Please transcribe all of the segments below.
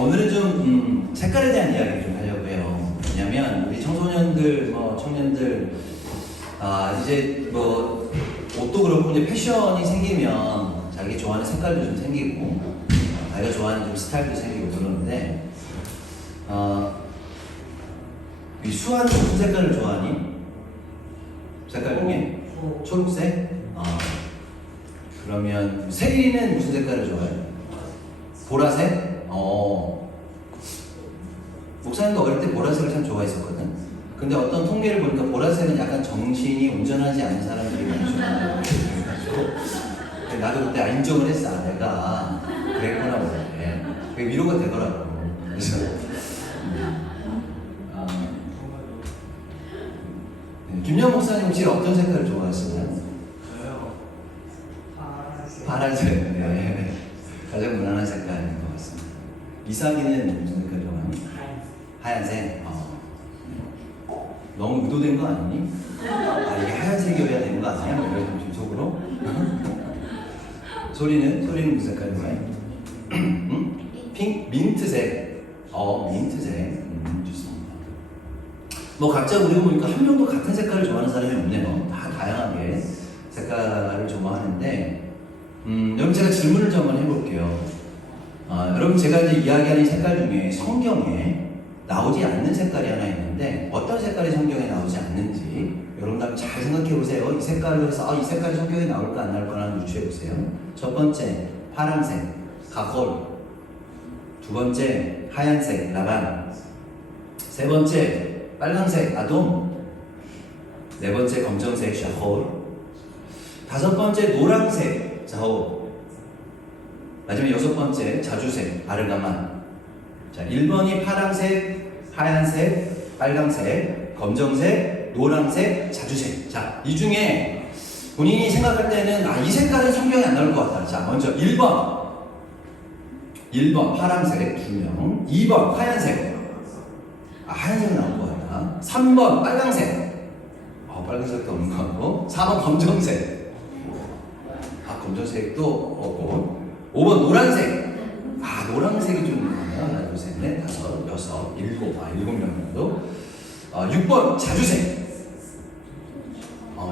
오늘은 좀 색깔에 대한 이야기를 좀 하려고 해요. 왜냐면 우리 청소년들, 청년들 이제 옷도 그렇고 이제 패션이 생기면 자기 좋아하는 색깔도 좀 생기고 자기가 좋아하는 좀 스타일도 생기고 그러는데 이 수아는 무슨 색깔을 좋아하니? 색깔 중에? 초록색? 그러면 세린이는 무슨 색깔을 좋아해? 보라색? 목사님도 어릴 때 보라색을 참 좋아했었거든. 근데 어떤 통계를 보니까 보라색은 약간 정신이 온전하지 않은 사람들이 많이 좋아한다고 그래가지고 나도 그때 인정을 했어. 내가 그랬구나 원래. 그게 위로가 되더라고. 그래서 김영 목사님 혹시 어떤 색깔을 좋아하시나요? 저요. 파란색. 네. 가장 무난한 색깔인 것 같습니다. 이삭이는 무슨 색깔 좋아하니? 하얀색. 너무 의도된 거 아니니? 이게 하얀색이어야 되는 거 아니야? 이런 좀 속으로. 소리는 무슨 색깔 좋아해? 핑? 민트색. 민트색. 좋습니다. 각자 우리가 보니까 한 명도 같은 색깔을 좋아하는 사람이 없네요. 다 다양하게 색깔을 좋아하는데, 여러분 제가 질문을 좀 한번 해볼게요. 여러분 제가 이제 이야기하는 색깔 중에 성경에 나오지 않는 색깔이 하나 있는데 어떤 색깔이 성경에 나오지 않는지 여러분 한번 잘 생각해 보세요. 이 색깔로 해서 이 색깔이 성경에 나올까 안 나올까 한번 유추해 보세요. 첫 번째 파란색 가콜, 두 번째 하얀색 라반, 세 번째 빨간색 아돔, 네 번째 검정색 샤홀, 다섯 번째 노란색 자호, 마지막 여섯 번째 자주색 아르가만. 자, 1번이 파란색, 하얀색, 빨간색, 검정색, 노란색, 자주색. 자, 이 중에 본인이 생각할 때는 이 색깔은 성경에 안 나올 것 같다. 자, 먼저 1번 파란색 2명, 2번 하얀색. 하얀색 나올 것 같다. 3번 빨간색. 빨간색도 없는 것 같고. 4번 검정색. 검정색도 없고. 5번 노란색. 노란색이 좀 하나, 둘, 셋, 넷, 다섯, 여섯, 일곱 명 정도. 6번 자주색.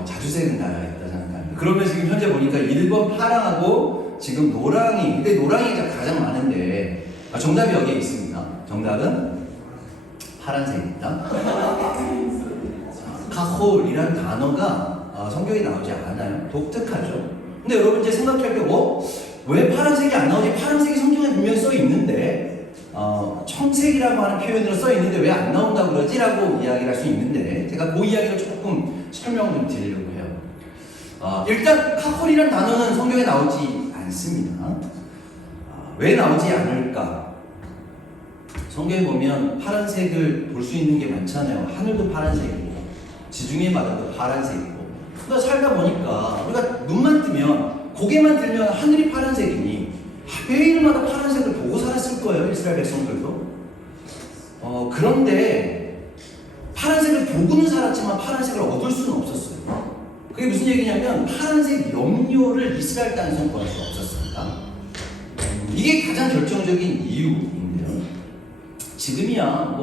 자주색은 나야겠다 생각합니다. 그러면 지금 현재 보니까 1번 파랑하고 지금 노랑이, 근데 노랑이가 가장 많은데 정답이 여기에 있습니다. 정답은 파란색입니다. 카홀이라는 단어가 성경에 나오지 않아요. 독특하죠. 근데 여러분 이제 생각할 때 왜 파란색이 안 나오지? 파란색이 성경에 분명히 써 있는데 청색이라고 하는 표현으로 써 있는데 왜 안 나온다고 그러지? 라고 이야기를 할 수 있는데 제가 그 이야기를 조금 설명을 좀 드리려고 해요. 일단 카콜이라는 단어는 성경에 나오지 않습니다. 왜 나오지 않을까? 성경에 보면 파란색을 볼 수 있는 게 많잖아요. 하늘도 파란색이고 지중해 바다도 파란색이고. 그러다 살다 보니까 우리가 눈만 뜨면 고개만 들면 하늘이 파란색이니 매일마다 파란색을 보고 살았을 거예요. 이스라엘 백성들도. 그런데 파란색을 보고는 살았지만 파란색을 얻을 수는 없었어요. 그게 무슨 얘기냐면 파란색 염료를 이스라엘 땅에서 구할 수 없었습니다. 이게 가장 결정적인 이유인데요. 지금이야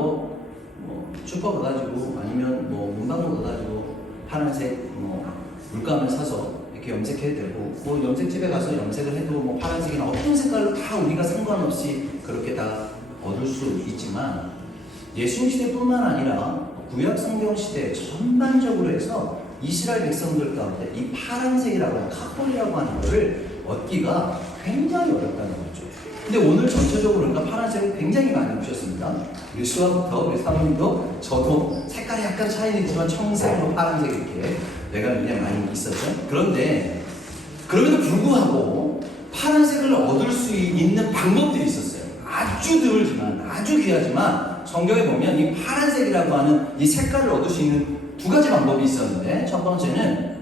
슈퍼 가가지고 아니면 문방구 가가지고 파란색 물감을 사서 이렇게 염색해도 되고 염색집에 가서 염색을 해도 파란색이나 어떤 색깔로 다 우리가 상관없이 그렇게 다 얻을 수 있지만 예수님 시대뿐만 아니라 구약 성경 시대 전반적으로 해서 이스라엘 백성들 가운데 이 파란색이라고 하는 카콜이라고 하는 것을 얻기가 굉장히 어렵다는 거죠. 근데 오늘 전체적으로 그러니까 파란색을 굉장히 많이 보셨습니다. 우리 수아부터 우리 사모님도 저도 색깔이 약간 차이는 있지만 청색으로 파란색 이렇게 내가 굉장히 많이 있었죠. 그런데 그럼에도 불구하고 파란색을 얻을 수 있는 방법들이 있었어요. 아주 드물지만 아주 귀하지만 성경에 보면 이 파란색이라고 하는 이 색깔을 얻을 수 있는 두 가지 방법이 있었는데 첫 번째는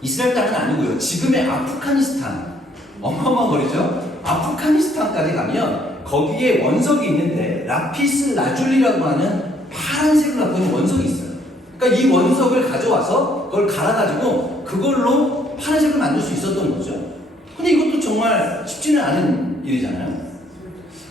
이스라엘 땅은 아니고요. 지금의 아프가니스탄. 어마어마한 거리죠. 아프가니스탄까지 가면 거기에 원석이 있는데 라피스 라줄리라고 하는 파란색을 갖고 있는 원석이 있어요. 그러니까 이 원석을 가져와서 그걸 갈아가지고 그걸로 파란색을 만들 수 있었던 거죠. 근데 이것도 정말 쉽지는 않은 일이잖아요.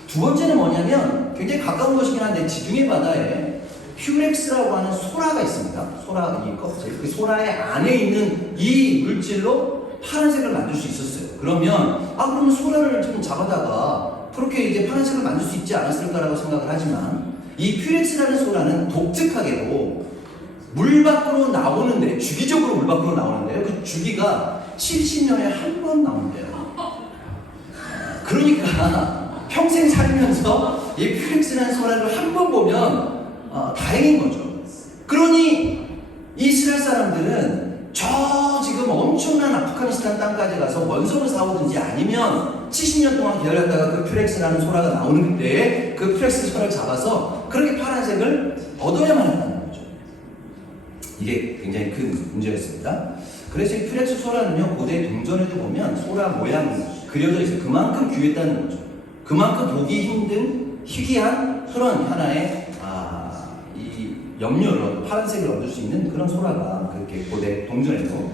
두 번째는 뭐냐면 굉장히 가까운 것이긴 한데 지중해 바다에 퓨렉스라고 하는 소라가 있습니다. 소라, 이 껍질, 그 소라의 안에 있는 이 물질로 파란색을 만들 수 있었어요. 그러면 소라를 좀 잡아다가 그렇게 이제 파란색을 만들 수 있지 않았을까라고 생각을 하지만 이 퓨렉스라는 소라는 독특하게도 물 밖으로 나오는데, 주기적으로 물 밖으로 나오는데요. 그 주기가 70년에 한 번 나온대요. 그러니까 평생 살면서 이 퓨렉스라는 소라를 한 번 보면 다행인 거죠. 그러니 이스라엘 사람들은 저 지금 엄청난 아프가니스탄 땅까지 가서 원석을 사오든지 아니면 70년 동안 기다렸다가 그 퓨렉스라는 소라가 나오는데 그 퓨렉스 소라를 잡아서 그렇게 파란색을 얻어야만 한다는 거죠. 이게 굉장히 큰 문제였습니다. 그래서 이 퓨렉스 소라는요, 고대 동전에도 보면 소라 모양이 그려져 있어요. 그만큼 귀했다는 거죠. 그만큼 보기 힘든 희귀한 그런 하나의 이 염료를, 파란색을 얻을 수 있는 그런 소라가 그렇게 고대 동전에도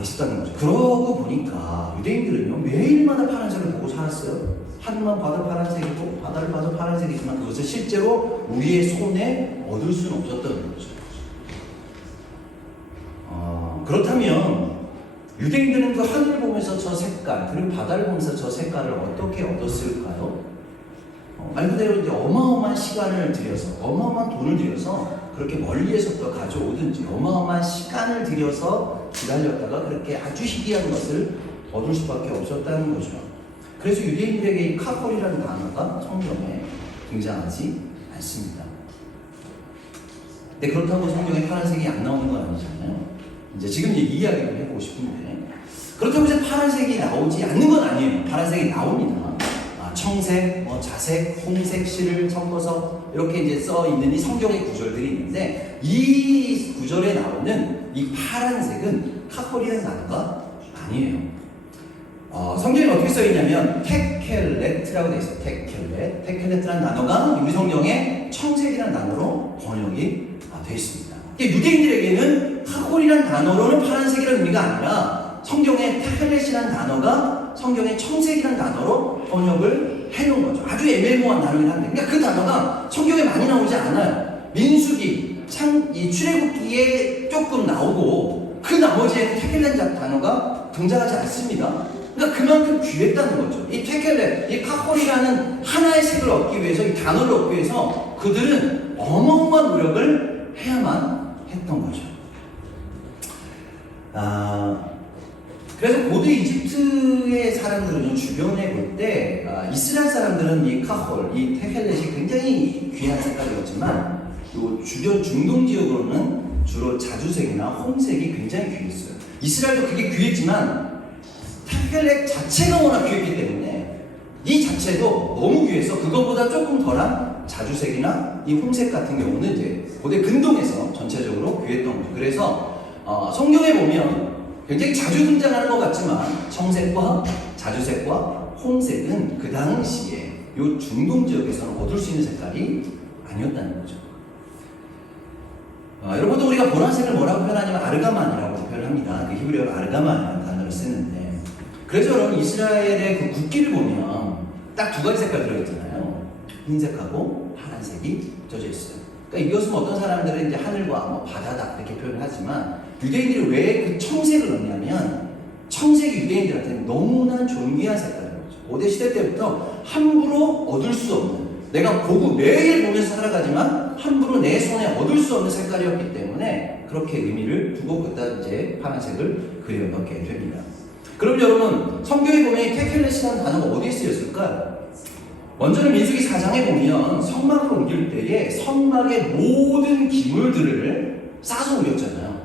있었다는 거죠. 그러고 보니까 유대인들은요, 매일마다 파란색을 보고 살았어요. 하늘만 봐도 파란색이고 바다를 봐도 파란색이지만 그것을 실제로 우리의 손에 얻을 수는 없었던 거죠. 그렇다면 유대인들은 그 하늘을 보면서 저 색깔, 그리고 바다를 보면서 저 색깔을 어떻게 얻었을까요? 말 그대로 이제 어마어마한 시간을 들여서, 어마어마한 돈을 들여서 그렇게 멀리에서부터 가져오든지, 어마어마한 시간을 들여서 기다렸다가 그렇게 아주 희귀한 것을 얻을 수밖에 없었다는 거죠. 그래서 유대인들에게 이 카콜이라는 단어가 성경에 등장하지 않습니다. 근데 그렇다고 성경에 파란색이 안 나오는 건 아니잖아요. 이제 지금 이 이야기를 해보고 싶은데, 그렇다고 이제 파란색이 나오지 않는 건 아니에요. 파란색이 나옵니다. 청색, 자색, 홍색 실을 섞어서 이렇게 이제 써 있는 이 성경의 구절들이 있는데, 이 구절에 나오는 이 파란색은 카콜이라는 단어가 아니에요. 성경에 어떻게 써 있냐면 테켈레트라고 되어 있어요. 테켈레트라는 단어가 우리 성경에 청색이라는 단어로 번역이 되어 있습니다. 유대인들에게는 카콜이라는 단어로는 파란색이라는 의미가 아니라 성경의 테켈렛이라는 단어가 성경의 청색이라는 단어로 번역을 해놓은 거죠. 아주 애매모호한 단어긴 한데, 그러니까 그 단어가 성경에 많이 나오지 않아요. 민수기, 이 출애굽기에 조금 나오고 그 나머지에 테켈렛 단어가 등장하지 않습니다. 그러니까 그만큼 귀했다는 거죠. 이 테켈렛, 이 카콜이라는 하나의 색을 얻기 위해서, 이 단어를 얻기 위해서 그들은 어마어마한 노력을 해야만 했던 거죠. 그래서 고대 이집트의 사람들은 주변에 볼 때 이스라엘 사람들은 이 카홀, 이 테켈렛이 굉장히 귀한 색깔이었지만 또 주변 중동 지역으로는 주로 자주색이나 홍색이 굉장히 귀했어요. 이스라엘도 그게 귀했지만 테켈렛 자체가 워낙 귀했기 때문에 이 자체도 너무 귀해서 그것보다 조금 덜한 자주색이나 이 홍색 같은 경우는 이제 고대 근동에서 전체적으로 귀했던 거죠. 그래서 성경에 보면 굉장히 자주 등장하는 것 같지만 청색과 자주색과 홍색은 그 당시에 이 중동 지역에서는 얻을 수 있는 색깔이 아니었다는 거죠. 여러분도 우리가 보라색을 뭐라고 표현하냐면 아르가만이라고 표현합니다. 그 히브리어로 아르가만이라는 단어를 쓰는데, 그래서 여러분 이스라엘의 그 국기를 보면 딱 두 가지 색깔 들어있잖아요. 흰색하고 파란색이 젖어 있어요. 그러니까 이것은 어떤 사람들은 이제 하늘과 바다다 이렇게 표현을 하지만, 유대인들이 왜 그 청색을 넣냐면 청색이 유대인들한테는 너무나 존귀한 색깔인 거죠. 고대 시대 때부터 함부로 얻을 수 없는, 내가 보고 매일 보면서 살아가지만 함부로 내 손에 얻을 수 없는 색깔이었기 때문에 그렇게 의미를 두고 그다음 이제 파란색을 그려 넣게 됩니다. 그럼 여러분 성경에 보면 테켈렛이라는 단어가 어디에 쓰였을까요? 먼저는 민수기 4장에 보면 성막을 옮길 때에 성막의 모든 기물들을 싸서 옮겼잖아요.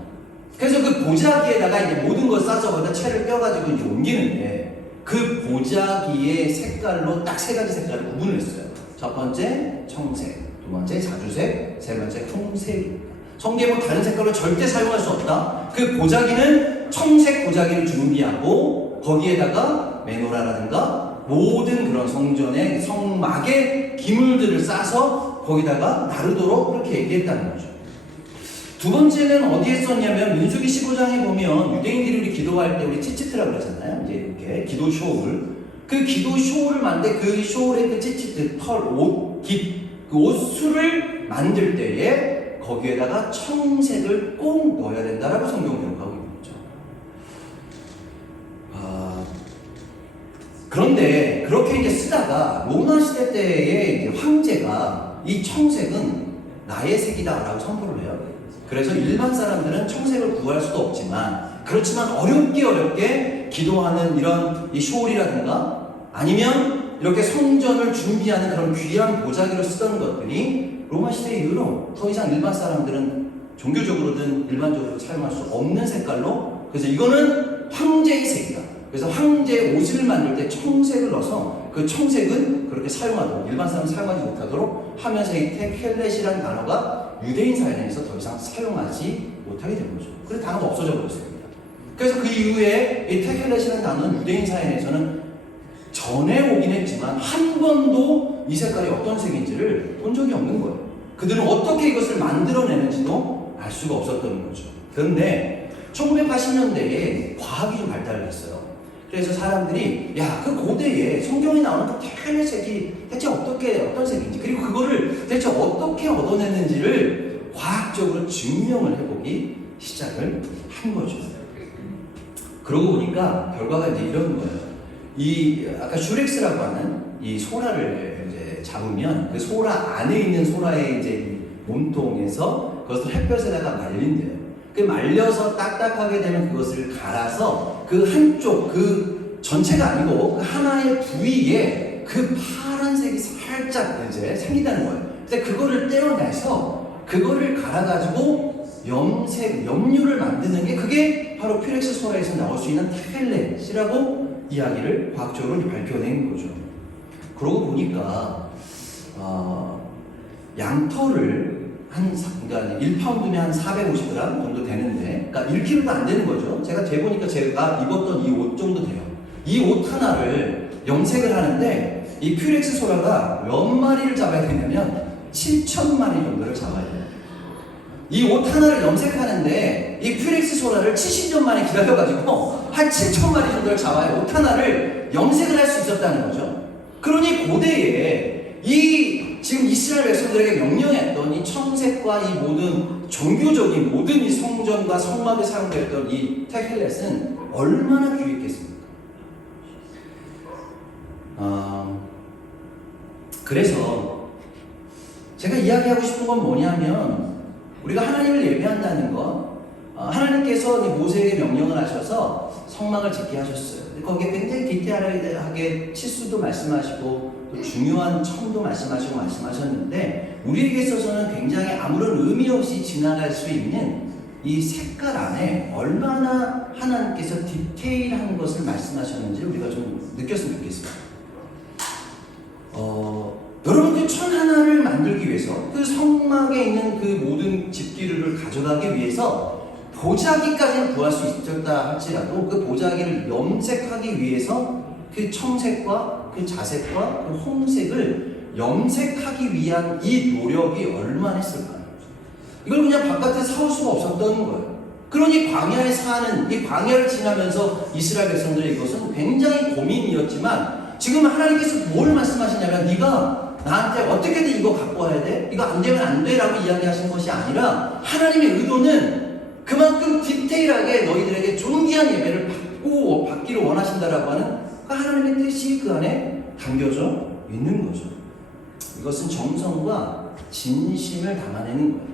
그래서 그 보자기에다가 이제 모든 걸 싸서 거기다 채를 껴가지고 이제 옮기는데, 그 보자기의 색깔로 딱 세 가지 색깔을 구분을 했어요. 첫 번째 청색, 두 번째 자주색, 세 번째 홍색입니다. 성경에 다른 색깔로 절대 사용할 수 없다. 그 보자기는 청색 보자기를 준비하고 거기에다가 메노라라든가 모든 그런 성전의 성막의 기물들을 싸서 거기다가 나르도록 그렇게 얘기했다는 거죠. 두 번째는 어디에 썼냐면 민수기 15장에 보면 유대인들이 우리 기도할 때 우리 찌찌트라고 그러잖아요. 이제 이렇게 기도 쇼를 그 기도 쇼를 만들 그 쇼의 그 찌찌 털, 옷, 그 옷수를 만들 때에 거기에다가 청색을 꼭 넣어야 된다라고 성경 기록하고 있는 거죠. 그런데 그렇게 이제 쓰다가 로마 시대 때의 이제 황제가 이 청색은 나의 색이다라고 선포를 해요. 그래서 일반 사람들은 청색을 구할 수도 없지만, 그렇지만 어렵게 기도하는 이런 이 쇼홀이라든가 아니면 이렇게 성전을 준비하는 그런 귀한 보자기로 쓰던 것들이 로마 시대 이후로 더 이상 일반 사람들은 종교적으로든 일반적으로 사용할 수 없는 색깔로, 그래서 이거는 황제의 색이다. 그래서 황제 옷을 만들 때 청색을 넣어서 그 청색은 그렇게 사용하도록, 일반 사람은 사용하지 못하도록 하면서 이 테켈렛이라는 단어가 유대인 사회에서 더 이상 사용하지 못하게 된 거죠. 그래서 단어가 없어져 버렸습니다. 그래서 그 이후에 이 테켈렛이라는 단어는 유대인 사회에서는 전해 오긴 했지만 한 번도 이 색깔이 어떤 색인지를 본 적이 없는 거예요. 그들은 어떻게 이것을 만들어내는지도 알 수가 없었던 거죠. 그런데 1980년대에 과학이 좀 발달을 했어요. 그래서 사람들이 그 고대에 성경에 나오는 그 테켈렛 색이 대체 어떤 색인지, 그리고 그거를 대체 어떻게 얻어내는지를 과학적으로 증명을 해보기 시작을 한 거죠. 그러고 보니까 결과가 이제 이런 거예요. 이 아까 슈렉스라고 하는 이 소라를 이제 잡으면 그 소라 안에 있는 소라의 이제 몸통에서 그것을 햇볕에다가 말린대요. 그 말려서 딱딱하게 되면 그것을 갈아서 그 한쪽, 그 전체가 아니고 그 하나의 부위에 그 파란색이 살짝 이제 생긴다는 거예요. 근데 그거를 떼어내서 그거를 갈아가지고 염류를 만드는 게, 그게 바로 퓨렉스 소라에서 나올 수 있는 테켈렛이라고 이야기를 과학적으로 발표낸 거죠. 그러고 보니까 양털을 그러니까 1파운드면 한 450g 정도 되는데, 그러니까 1kg도 안 되는 거죠. 제가 재보니까 제가 입었던 이 옷 정도 돼요. 이 옷 하나를 염색을 하는데 이 퓨렉스 소라가 몇 마리를 잡아야 되냐면 7,000마리 정도를 잡아야 돼요. 이 옷 하나를 염색하는데 이 퓨렉스 소라를 70년 만에 기다려가지고 한 7,000마리 정도를 잡아야 옷 하나를 염색을 할 수 있었다는 거죠. 그러니 고대에 지금 이스라엘 백성들에게 명령했던 이 청색과 이 모든 종교적인 모든 이 성전과 성막에 사용됐던 이 테켈렛은 얼마나 귀했겠습니까? 그래서 제가 이야기하고 싶은 건 뭐냐면, 우리가 하나님을 예배한다는 것, 하나님께서 모세에게 명령을 하셔서 성막을 짓게 하셨어요. 거기에 굉장히 디테일하게 치수도 말씀하시고 또 중요한 첨도 말씀하셨는데, 우리에게 있어서는 굉장히 아무런 의미 없이 지나갈 수 있는 이 색깔 안에 얼마나 하나님께서 디테일한 것을 말씀하셨는지 우리가 좀 느꼈으면 좋겠습니다. 여러분, 그 천 하나를 만들기 위해서, 그 성막에 있는 그 모든 집기류를 가져가기 위해서 보자기까지는 구할 수 있었다 할지라도 그 보자기를 염색하기 위해서 그 청색과 그 자색과 그 홍색을 염색하기 위한 이 노력이 얼마나 했을까요? 이걸 그냥 바깥에 사올 수가 없었던 거예요. 그러니 광야에 사는, 이 광야를 지나면서 이스라엘 백성들의 이것은 굉장히 고민이었지만, 지금 하나님께서 뭘 말씀하시냐면, 네가 나한테 어떻게든 이거 갖고 와야 돼? 이거 안 되면 안 돼? 라고 이야기하신 것이 아니라, 하나님의 의도는 그만큼 디테일하게 너희들에게 존귀한 예배를 받기를 원하신다라고 하는 그 하나님의 뜻이 그 안에 담겨져 있는 거죠. 이것은 정성과 진심을 담아내는 거예요.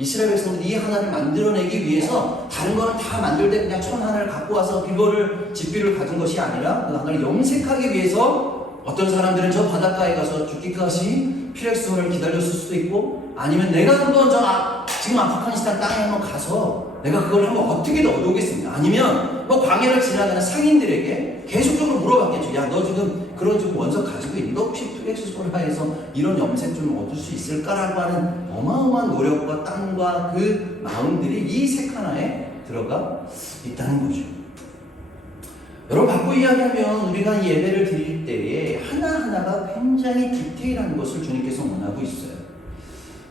이스라엘 백성들이 이 하나를 만들어내기 위해서 다른 거는 다 만들 때 그냥 천 하나를 갖고 와서 그거를 집비를 가진 것이 아니라 그 하나를 염색하기 위해서, 어떤 사람들은 저 바닷가에 가서 죽기까지 퓨렉스호를 기다렸을 수도 있고, 아니면 내가 한번 지금 아프가니스탄 땅에 한번 가서 내가 그걸 한번 어떻게든 얻어오겠습니다. 아니면 광야를 지나가는 상인들에게 계속적으로 물어봤겠죠. 야, 너 지금 그런 원석 가지고 있니? 너 혹시 퓨렉스 소라에서 이런 염색 좀 얻을 수 있을까라고 하는 어마어마한 노력과 땀과 그 마음들이 이 색 하나에 들어가 있다는 거죠. 여러분, 바꿔 이야기하면 우리가 이 예배를 드릴 때에 하나하나가 굉장히 디테일한 것을 주님께서 원하고 있어요.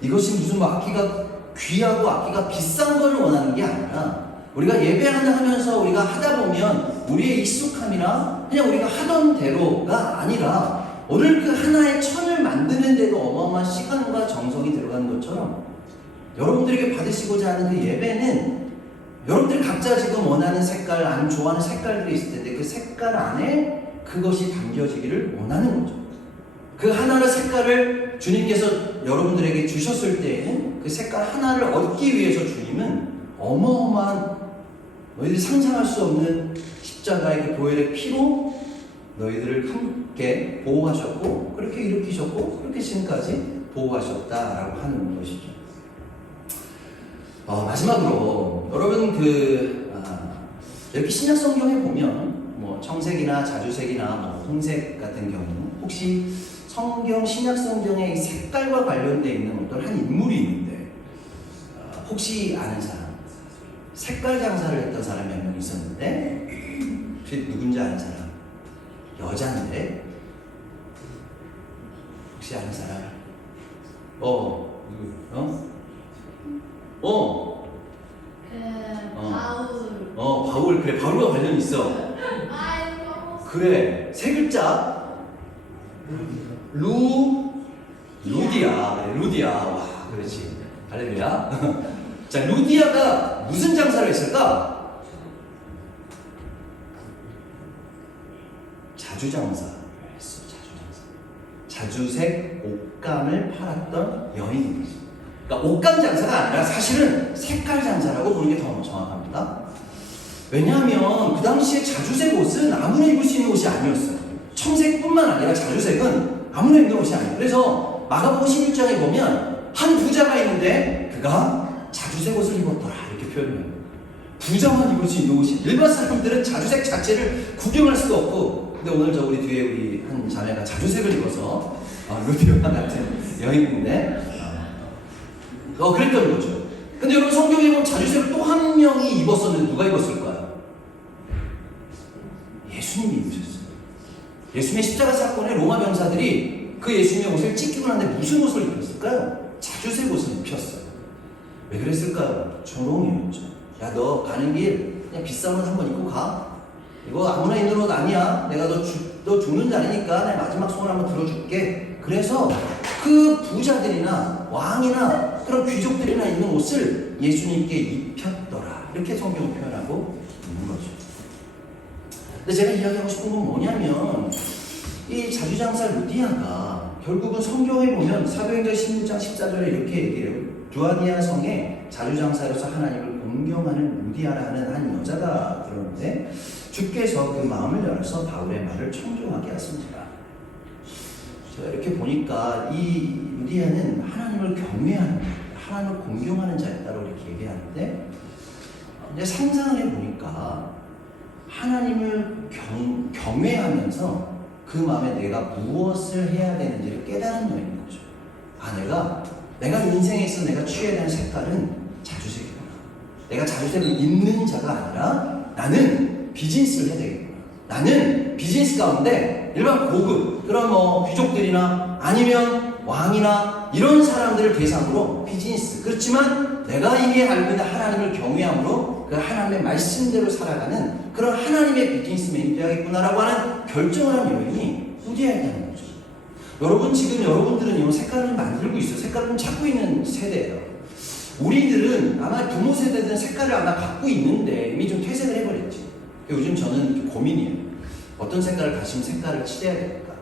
이것이 무슨 악기가 귀하고 악기가 비싼 것을 원하는 게 아니라, 우리가 예배 하나 하면서 우리가 하다 보면 우리의 익숙함이나 그냥 우리가 하던 대로가 아니라 오늘 그 하나의 천을 만드는데도 어마어마한 시간과 정성이 들어가는 것처럼 여러분들에게 받으시고자 하는 그 예배는 여러분들 각자 지금 원하는 색깔, 좋아하는 색깔들이 있을 텐데 그 색깔 안에 그것이 담겨지기를 원하는 거죠. 그 하나의 색깔을 주님께서 여러분들에게 주셨을 때에는 그 색깔 하나를 얻기 위해서 주님은 어마어마한 너희들이 상상할 수 없는 십자가의 그 보혈의 피로 너희들을 함께 보호하셨고 그렇게 일으키셨고 그렇게 지금까지 보호하셨다라고 하는 것이죠. 마지막으로 여러분 이렇게 신약 성경에 보면 뭐 청색이나 자주색이나 뭐 홍색 같은 경우 혹시 성경 신약 성경의 이 색깔과 관련되어 있는 어떤 한 인물이 있는데 혹시 아는 사람? 색깔 장사를 했던 사람이 한 명 있었는데 혹시 누군지 아는 사람? 여자인데 혹시 아는 사람? 바울. 그래, 바울과 관련이 있어. 그래, 세 글자. 루디아. 루디아. 와, 그렇지. 할렐루야. 자, 루디아가 무슨 장사를 했을까? 자주장사. 자주색 옷감을 팔았던 여인입니다. 그러니까 옷감 장사가 아니라 사실은 색깔 장사라고 보는 게 더 정확합니다. 왜냐하면 그 당시에 자주색 옷은 아무나 입을 수 있는 옷이 아니었어요. 청색뿐만 아니라 자주색은 아무나 입는 옷이 아니에요. 그래서 마가복음 11장에 보면 한 부자가 있는데 그가 자주색 옷을 입었더라 이렇게 표현해요. 부자만 입을 수 있는 옷이 일반 사람들은 자주색 자체를 구경할 수가 없고 근데 오늘 우리 뒤에 우리 한 자매가 자주색을 입어서 루디아 같은 여인인데 그랬던 거죠. 근데 여러분 성경에 보면 자주색을 또 한 명이 입었었는데 누가 입었을까요? 예수님이 입으셨어요. 예수님의 십자가 사건에 로마 병사들이 그 예수님의 옷을 찢기고 났는데 무슨 옷을 입혔을까요? 자주색 옷을 입혔어요. 왜 그랬을까요? 조롱이었죠. 야, 너 가는 길 그냥 비싼 옷 한번 입고 가. 이거 아무나 입는 옷 아니야. 내가 너 죽는 자리니까 내 마지막 소원 한번 들어줄게. 그래서 그 부자들이나 왕이나 그런 귀족들이나 입는 옷을 예수님께 입혔더라. 이렇게 성경을 표현하고 있는 거죠. 근데 제가 이야기하고 싶은 건 뭐냐면 이 자주장사 루디아가 결국은 성경에 보면 사도행전 16장 14절에 이렇게 얘기해요. 두아디아 성에 자주장사로서 하나님을 공경하는 루디아라는 한 여자가 들었는데 주께서 그 마음을 열어서 바울의 말을 청종하게 하십니다. 제가 이렇게 보니까 이 루디아는 하나님을 경외하는, 하나님을 공경하는 자였다고 이렇게 얘기하는데 근데 상상을 해보니까 하나님을 경외하면서 그 마음에 내가 무엇을 해야 되는지를 깨달은 여인인 거죠. 내가 인생에서 내가 취해야 되는 색깔은 자주색이구나. 내가 자주색을 입는 자가 아니라 나는 비즈니스를 해야 되겠구나. 나는 비즈니스 가운데 일반 고급 그런 귀족들이나 아니면 왕이나 이런 사람들을 대상으로 비즈니스 그렇지만 내가 이미 알고 있는 하나님을 경외함으로 그 하나님의 말씀대로 살아가는 그런 하나님의 비즈니스맨이 되어야겠구나라고 하는 결정을 한 여인이 루디아였다는 거죠. 여러분 지금 여러분들은 이 색깔을 만들고 있어요. 색깔을 찾고 있는 세대예요. 우리들은 아마 부모 세대들은 색깔을 아마 갖고 있는데 이미 좀 퇴색을 해버렸지. 요즘 저는 좀 고민이에요. 어떤 색깔을 가시면 색깔을 칠해야 될까?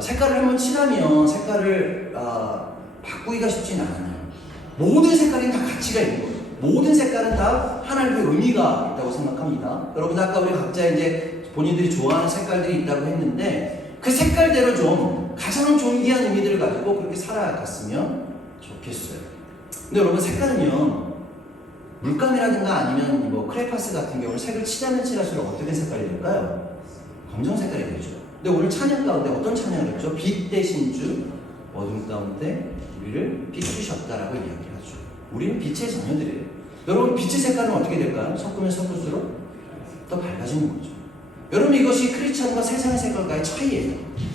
색깔을 한번 칠하면 색깔을 바꾸기가 쉽진 않아요. 모든 색깔이 다 가치가 있는 거예요. 모든 색깔은 다 하나님의 의미가 있다고 생각합니다. 여러분 아까 우리 각자 이제 본인들이 좋아하는 색깔들이 있다고 했는데 그 색깔대로 좀 가장 존귀한 의미들을 가지고 그렇게 살아갔으면 좋겠어요. 근데 여러분 색깔은요 물감이라든가 아니면 뭐 크레파스 같은 경우는 색을 칠하면 칠할수록 어떻게 색깔이 될까요? 검정 색깔이 되죠. 근데 오늘 찬양 가운데 어떤 찬양을 했죠? 빛 대신 주 어둠 가운데 우리를 비추셨다라고 이야기하죠. 우리는 빛의 자녀들이에요. 여러분 빛의 색깔은 어떻게 될까요? 섞으면 섞을수록 더 밝아지는 거죠. 여러분 이것이 크리스천과 세상의 색깔과의 차이예요.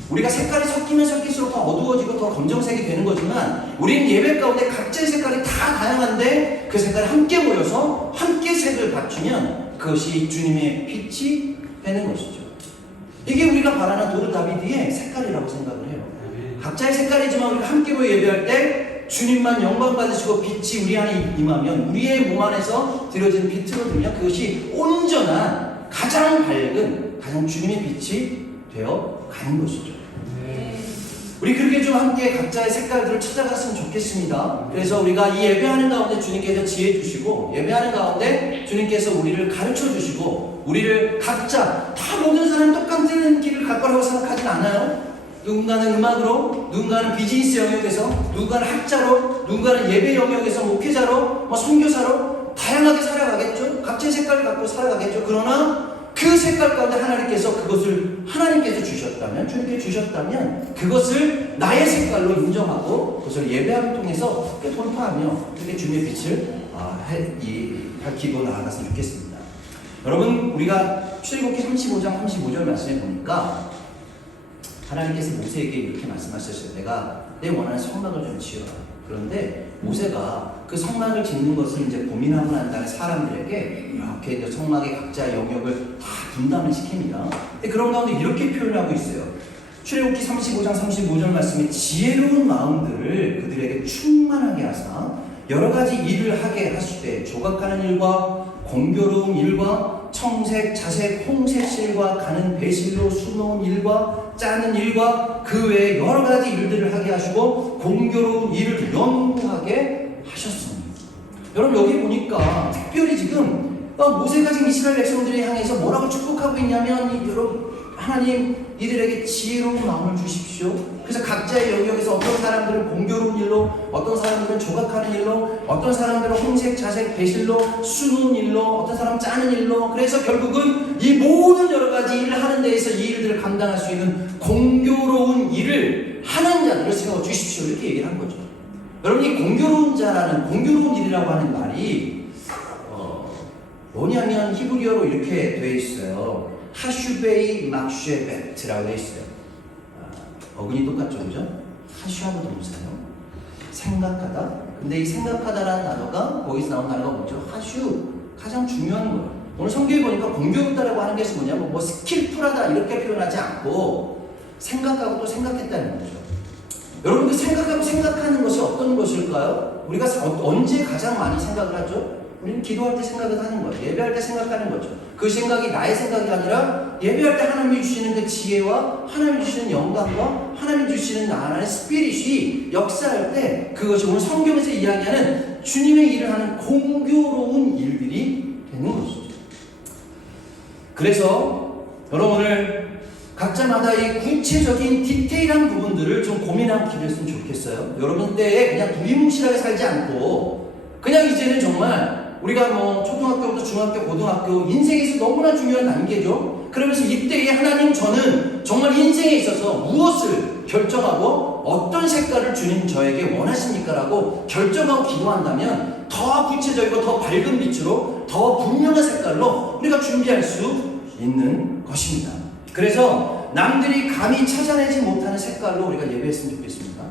우리가 색깔이 섞이면 섞일수록 더 어두워지고 더 검정색이 되는 거지만 우리는 예배 가운데 각자의 색깔이 다 다양한데 그 색깔이 함께 모여서 함께 색을 갖추면 그것이 주님의 빛이 되는 것이죠. 이게 우리가 바라는 도르 다비드의 색깔이라고 생각을 해요. 각자의 색깔이지만 우리가 함께 모여 예배할 때 주님만 영광 받으시고 빛이 우리 안에 임하면 우리의 몸 안에서 들여지는 빛으로 들면 그것이 온전한 가장 밝은 가장 주님의 빛이 되어 가는 것이죠. 우리 그렇게 좀 함께 각자의 색깔들을 찾아갔으면 좋겠습니다. 그래서 우리가 이 예배하는 가운데 주님께서 지혜 주시고 예배하는 가운데 주님께서 우리를 가르쳐 주시고 우리를 각자 다 모든 사람이 똑같은 길을 갈 거라고 생각하진 않아요. 누군가는 음악으로, 누군가는 비즈니스 영역에서, 누군가는 학자로, 누군가는 예배 영역에서 목회자로, 선교사로 다양하게 살아가겠죠. 각자의 색깔을 갖고 살아가겠죠. 그러나 그 색깔 가운데 하나님께서 그것을 하나님께서 주셨다면, 주님께 주셨다면 그것을 나의 색깔로 인정하고 그것을 예배함을 통해서 돌파하며 그렇게 주님의 빛을 밝히고 나아갔으면 좋겠습니다. 여러분, 우리가 출애굽기 35장 35절 말씀에 보니까 하나님께서 모세에게 이렇게 말씀하셨어요. 내가 내 원하는 성막을 좀 지어라. 그런데 모세가 그 성막을 짓는 것을 이제 고민하고 난 다음에 사람들에게 이렇게 이제 성막의 각자 영역을 다 분담을 시킵니다. 그런 가운데 이렇게 표현하고 있어요. 출애굽기 35장 35절 말씀에 지혜로운 마음들을 그들에게 충만하게 하사 여러 가지 일을 하게 하시되 조각하는 일과 공교로운 일과 청색, 자색, 홍색 실과 가는 배실로 수놓은 일과 짜는 일과 그 외에 여러 가지 일들을 하게 하시고 공교로운 일을 연구하게 하셨습니다. 여러분 여기 보니까 특별히 지금 모세가 지금 이스라엘 백성들을 향해서 뭐라고 축복하고 있냐면 여러분 하나님 이들에게 지혜로운 마음을 주십시오. 그래서 각자의 영역에서 어떤 사람들은 공교로운 일로, 어떤 사람들은 조각하는 일로, 어떤 사람들은 홍색, 자색, 배실로, 수놓은 일로, 어떤 사람은 짜는 일로. 그래서 결국은 이 모든 여러 가지 일을 하는 데에서 이 일들을 감당할 수 있는 공교로운 일을 하는 자들을 세워 주십시오. 이렇게 얘기를 한 거죠. 여러분 이 공교로운 자라는 공교로운 일이라고 하는 말이 뭐냐면 히브리어로 이렇게 되어 있어요. 하슈베이 막쉐베트라고 되어 있어요. 어근이 똑같죠, 그죠? 하슈하고 동사요. 생각하다. 근데 이 생각하다라는 단어가 거기서 나온 단어가 뭐죠? 하슈. 가장 중요한 거예요. 오늘 성경에 보니까 공교롭다라고 하는 것이 뭐냐면 뭐 스킬풀하다 이렇게 표현하지 않고 생각하고 또 생각했다는 거죠. 여러분 그 생각하고 생각하는 것이 어떤 것일까요? 우리가 언제 가장 많이 생각을 하죠? 우리는 기도할 때 생각을 하는 거죠. 예배할 때 생각하는 거죠. 그 생각이 나의 생각이 아니라 예배할 때 하나님이 주시는 그 지혜와 하나님이 주시는 영광과 하나님이 주시는 나라의 스피릿이 역사할 때 그것이 오늘 성경에서 이야기하는 주님의 일을 하는 공교로운 일들이 되는 것이죠. 그래서 여러분 오늘 각자마다 이 구체적인 디테일한 부분들을 좀 고민하고 기도했으면 좋겠어요. 여러분 때에 그냥 두리뭉실하게 살지 않고 그냥 이제는 정말 우리가 뭐 초등학교부터 중학교, 고등학교 인생에서 너무나 중요한 단계죠. 그러면서 이때에 하나님 저는 정말 인생에 있어서 무엇을 결정하고 어떤 색깔을 주님 저에게 원하십니까? 라고 결정하고 기도한다면 더 구체적이고 더 밝은 빛으로 더 분명한 색깔로 우리가 준비할 수 있는 것입니다. 그래서 남들이 감히 찾아내지 못하는 색깔로 우리가 예배했으면 좋겠습니다.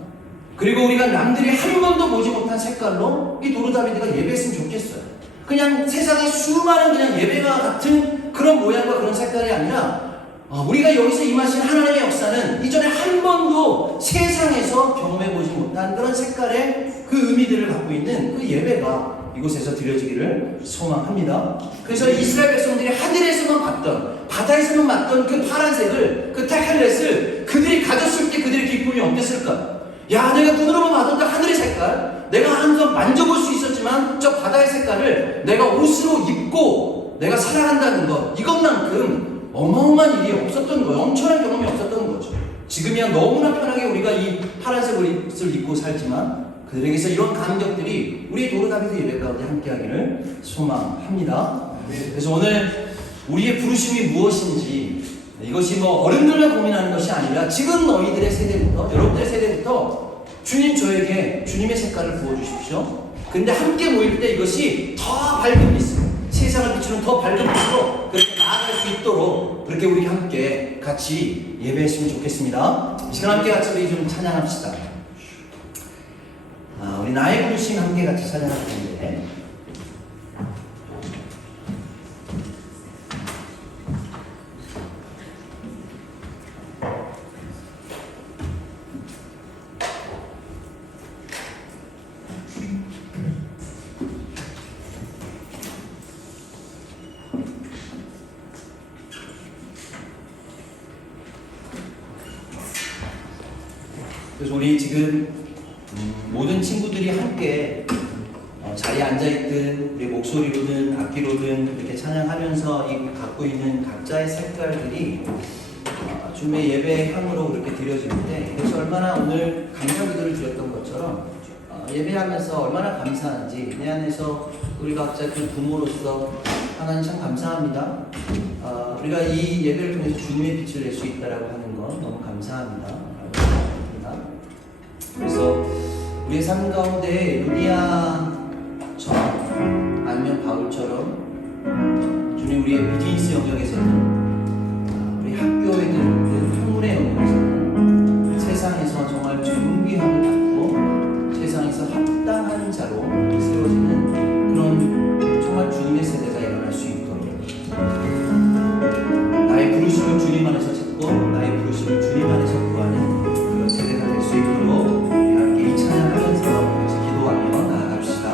그리고 우리가 남들이 한 번도 보지 못한 색깔로 이 도르 다비드가 예배했으면 좋겠어요. 그냥 세상에 수많은 그냥 예배와 같은 그런 모양과 그런 색깔이 아니라 우리가 여기서 임하신 하나님의 역사는 이전에 한 번도 세상에서 경험해보지 못한 그런 색깔의 그 의미들을 갖고 있는 그 예배가 이곳에서 드려지기를 소망합니다. 그래서 이스라엘 백성들이 하늘에서만 봤던 바다에서만 봤던 그 파란색을 그 타칼렛을 그들이 가졌을 때 그들의 기쁨이 어땠을까? 야, 내가 눈으로만 봤던 하늘의 색깔, 내가 항상 만져볼 수 있었지만 저 바다의 색깔을 내가 옷으로 입고 내가 살아간다는 것, 이것만큼 어마어마한 일이 없었던 거예요. 엄청난 경험이 없었던 거죠. 지금이야 너무나 편하게 우리가 이 파란색 옷을 입고 살지만 그들에게서 이런 감격들이 우리의 도르 다비드 예배 가운데 함께하기를 소망합니다. 그래서 오늘 우리의 부르심이 무엇인지 이것이 뭐 어른들만 고민하는 것이 아니라 지금 너희들의 세대부터 여러분들의 세대부터 주님 저에게 주님의 색깔을 부어주십시오. 근데 함께 모일 때 이것이 더 밝은 빛으로 세상을 비추는 더 밝은 빛으로 그렇게 나아갈 수 있도록 그렇게 우리 함께 같이 예배했으면 좋겠습니다. 이 시간 함께 같이 우리 좀 찬양합시다. 우리 나의 부르심 함께 같이 찬양할 텐데 그래서 우리 지금 모든 친구들이 함께 자리에 앉아있든 우리 목소리로든 악기로든 이렇게 찬양하면서 이 갖고 있는 각자의 색깔들이 주님의 예배의 향으로 그렇게 드려지는데, 그래서 얼마나 오늘 감사 기도를 드렸던 것처럼 예배하면서 얼마나 감사한지 내 안에서 우리 각자 그 부모로서 하나님 참 감사합니다. 우리가 이 예배를 통해서 주님의 빛을 낼 수 있다라고 하는 건 너무 감사합니다. 그래서 우리의 삶 가운데 루디아처럼 아니면 바울처럼 주님 우리의 비즈니스 영역에서는 우리 학교에는 학문의 영역에서는 세상에서 정말 존귀함을 받고 세상에서 합당한 자로 세워지는 그런 정말 주님의 세대가 일어날 수 있도록 나의 부르심을 주님 안에서 찾고 나의 부르심을 주님 안에서 구하는 그런 세대가 될 수 있도록 우리 함께 이 찬양하면서 같이 기도하며 나아갑시다.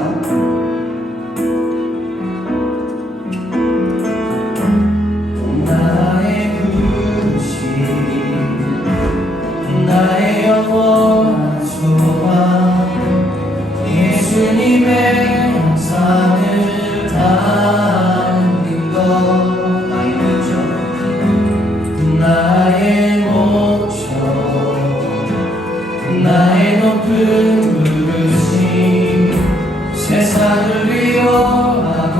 나의 영원한 소망 예수님의 형상을 담는 것, 나의 목적 나의 목적 나의 높은 부르심 세상을 위로하고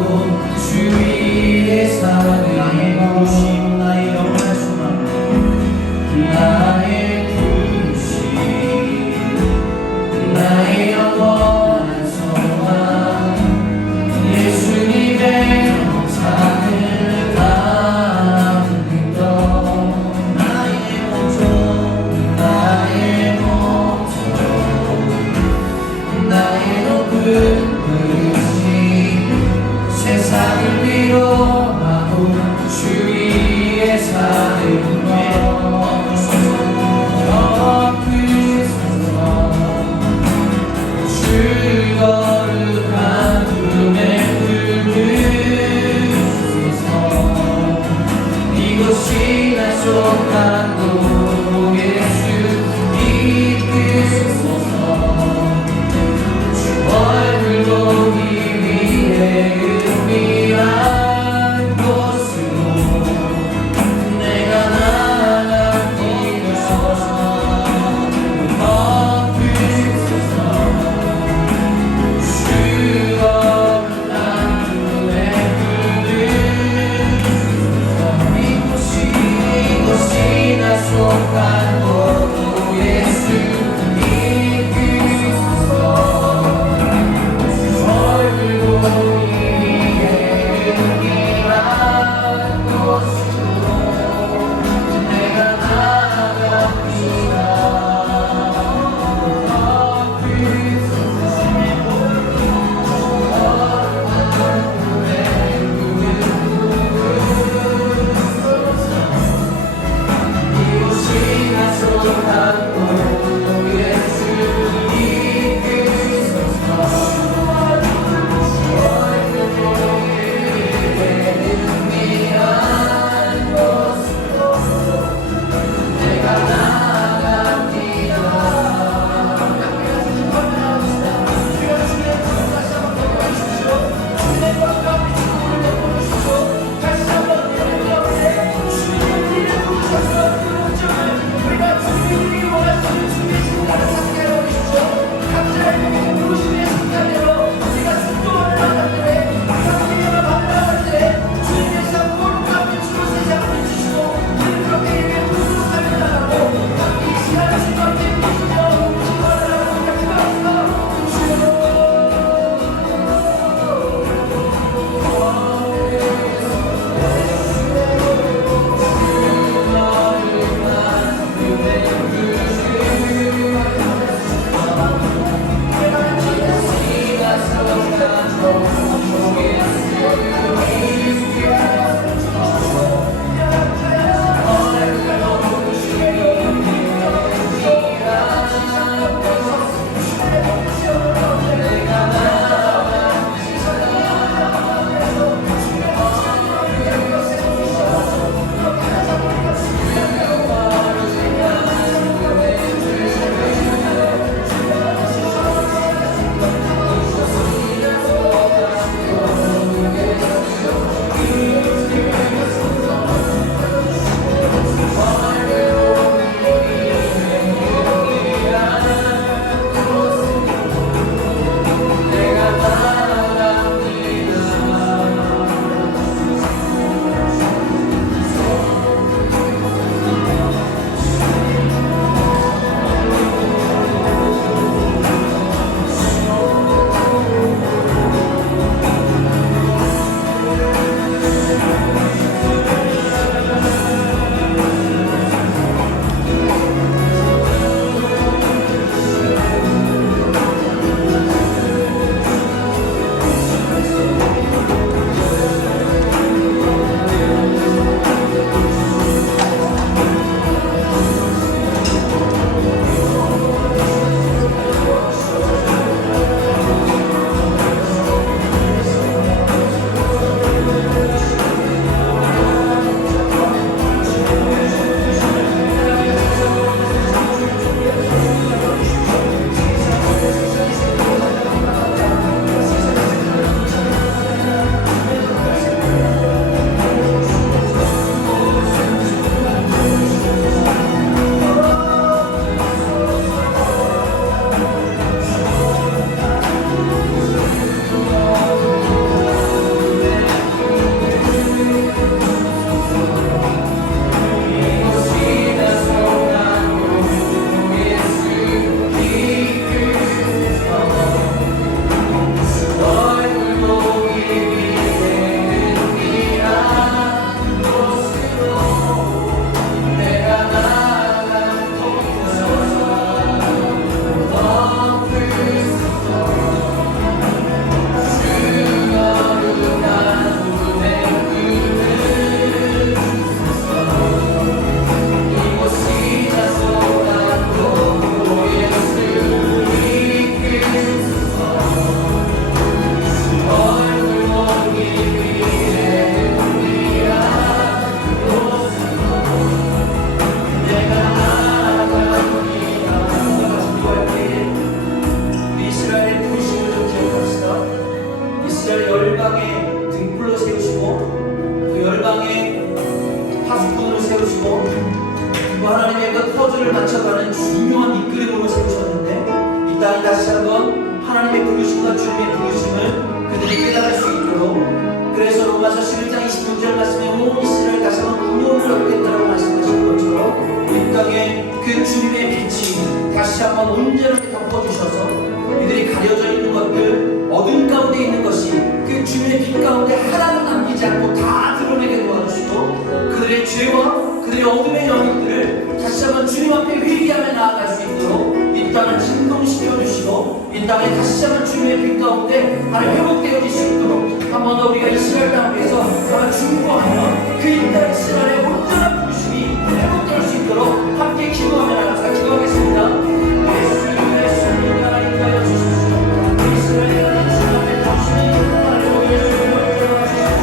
주 위에 사는 나의 부르심 나의 영원한 소망 나의 나의 영원한 소망 예수님의 형상을 담는 것 나의 목적 나의 목적 나의 높은 부르심 하나님의 부르심과 주님의 부르심을 그들이 깨달을 수 있도록, 그래서 로마서 11장 26절 말씀에 온 이스라엘 다시 한번 구원을 얻겠다라고 말씀하신 것처럼 이 땅에 그 주님의 빛이 다시 한번 온전하게 덮어주셔서 이들이 가려져 있는 것들, 어둠 가운데 있는 것이 그 주님의 빛 가운데 하나도 남기지 않고 다 드러내게 도와주시고, 그들의 죄와 그들의 어둠의 영역들을 다시 한번 주님 앞에 회개하며 나아갈 수 있도록 이 땅을 진동시켜 주시고, 이 땅에 다시 한번 주님의 빛 가운데 하나님 회복되어질 수 있도록 한 번 더 우리가 이스라엘 땅 앞에서 정말 중보하며 그 이 땅 이스라엘의 온전한 부르심이 회복될 수 있도록 함께 기도하며 나아가서 기도하겠습니다. 예수님의 하나님 하여 주십시오. 이스라엘의 주님 앞에 당신이 하나님 예수님을 들어가 주십시오.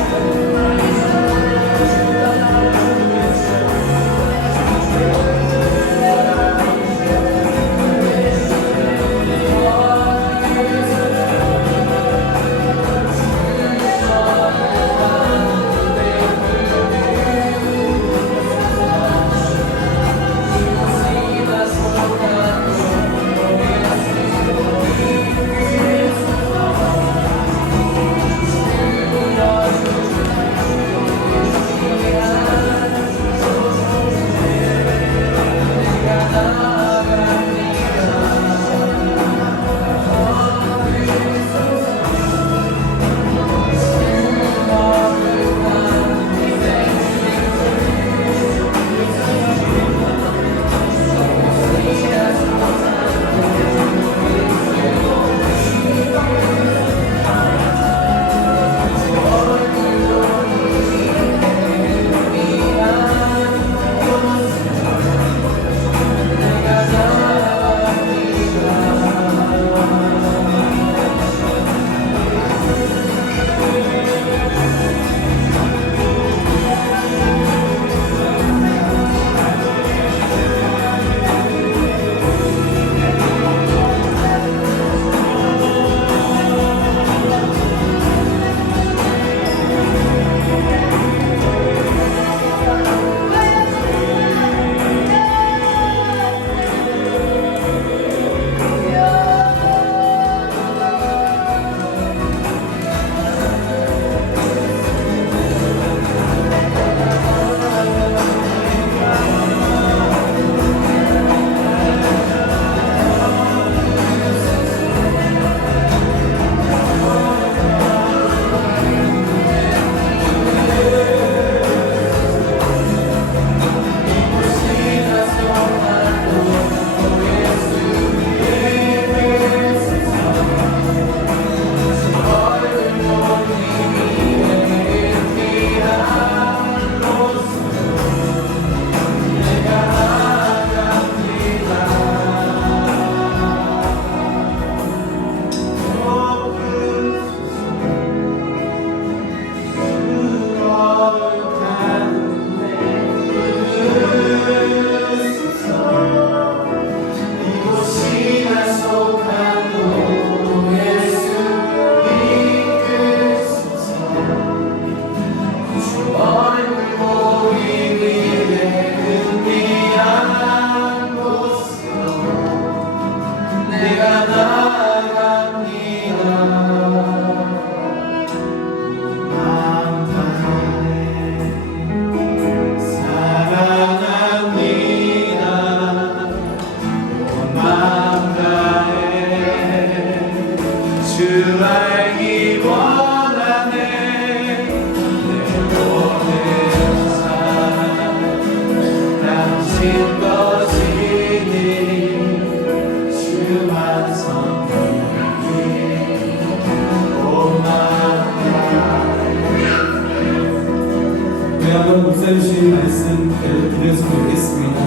주신 말씀 드렸으면 좋겠습니다.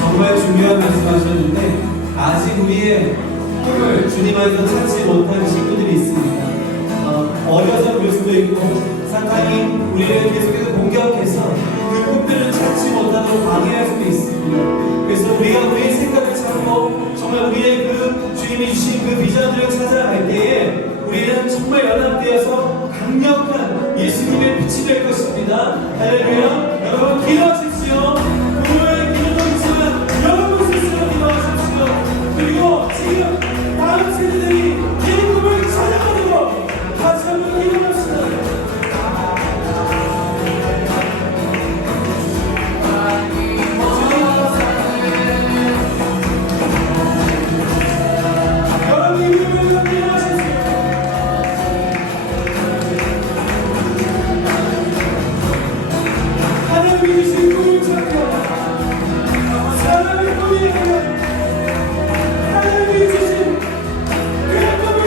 정말 중요한 말씀하셨는데 아직 우리의 꿈을 주님 안에서 찾지 못한 친구들이 있습니다. 어려서 그럴 수도 있고 사탄이 우리를 계속해서 공격해서 그 꿈들을 찾지 못하도록 방해할 수도 있습니다. 그래서 우리가 우리의 생각을 찾고 정말 우리의 그 주님이 주신 그 비전을 찾아갈 때에 우리는 정말 연합되어서 강력한 예수님의 빛이 될 것입니다. 할렐루야. 여러분 기도하십시오. 부모의 기도도 있지만 여러분 스스로 기도하십시오. 그리고 지금 다음 세대들이 이 꿈을 찾아가도록 다시 한번 기도합시다. 여러분 이 꿈을 기도하십시오. 하나님이 주신 꿈을 찾고 사랑의 꿈이 아니라 하나님이 주신 그 꿈을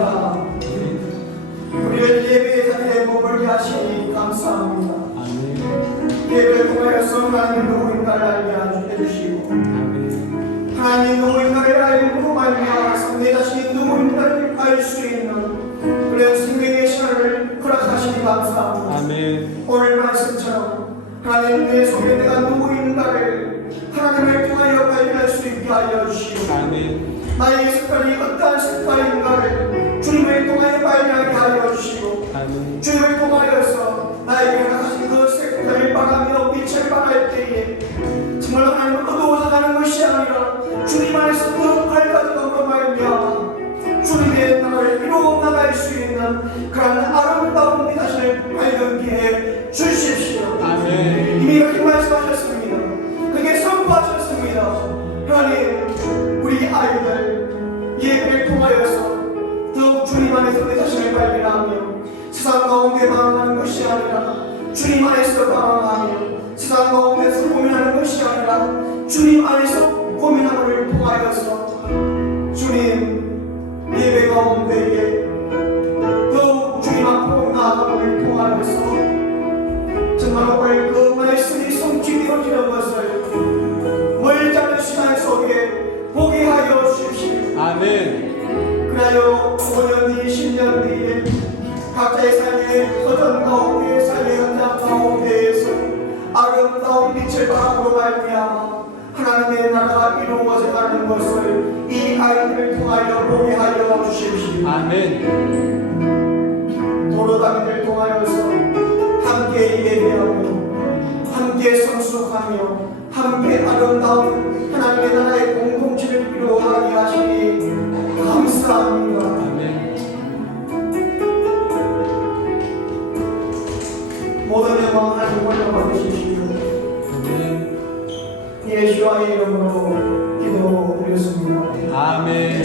감사합니다. 우리를 예배의 자리에 머물게 하시니 감사합니다. 예배를 통하여서 하나님의 누구인가를 알게 해주시고 하나님 누구인가를 알고 말미암아서 내 자신이 누구인가를 알 수 있는 그런 생명의 시간을 허락하시니 감사합니다. 오늘 말씀처럼 하나님 내 속에 내가 누구인가를 하나님을 통하여 발견할 수 있게 하여 주시고 나의 색깔이 어떠한 색깔인가를 주님을 통하여 발견하게 하여 주시고 주님을 통하여서 나에게 하신 그 색깔을 바라며 빛을 발할 때에 정말 하나님 어두워져 가는 것이 아니라 주님 안에서 더 밝아지고 말미암아 주님의 나라를 이루어 나갈 수 있는 그런 아름다운 내 자신을 발견케 해 주십시오. 이미 이렇게 말씀하셨습니다. 그게 선포하셨습니다. 하나님 우리 아이들 예배를 통하여서 더욱 주님 안에서 내 자신을 발견하며 세상 가운데 방황하는 것이 아니라 주님 안에서 방황하며 세상 가운데서 고민하는 것이 아니라 주님 안에서 고민함을 통하여서 주님 예배 가운데에 더욱 주님 앞으로 나아감을 통하여서 정말 오늘 그 말씀이 성취되어지는 것을 멀지 않은 시간 속에 보게 하여 주십시오. 그리하여 5년 뒤 10년 뒤에 각자의 삶의 도전 가운데 삶의 현장 가운데에서 아름다운 빛을 바라보고 말미암아 하나님의 나라가 이루어져 가는 것을 이 아이들을 통하여 보게 하여 주십시오. 도로다니를 통하여서 함께 예배하며 함께 성숙하며 함께 아름다운 하나님의 나라의 공동체를 이루어가게 하시니 감사합니다. 모든 영광 하나님 올려받으시시오. 예수와의 이름으로 기도드렸습니다. 아멘.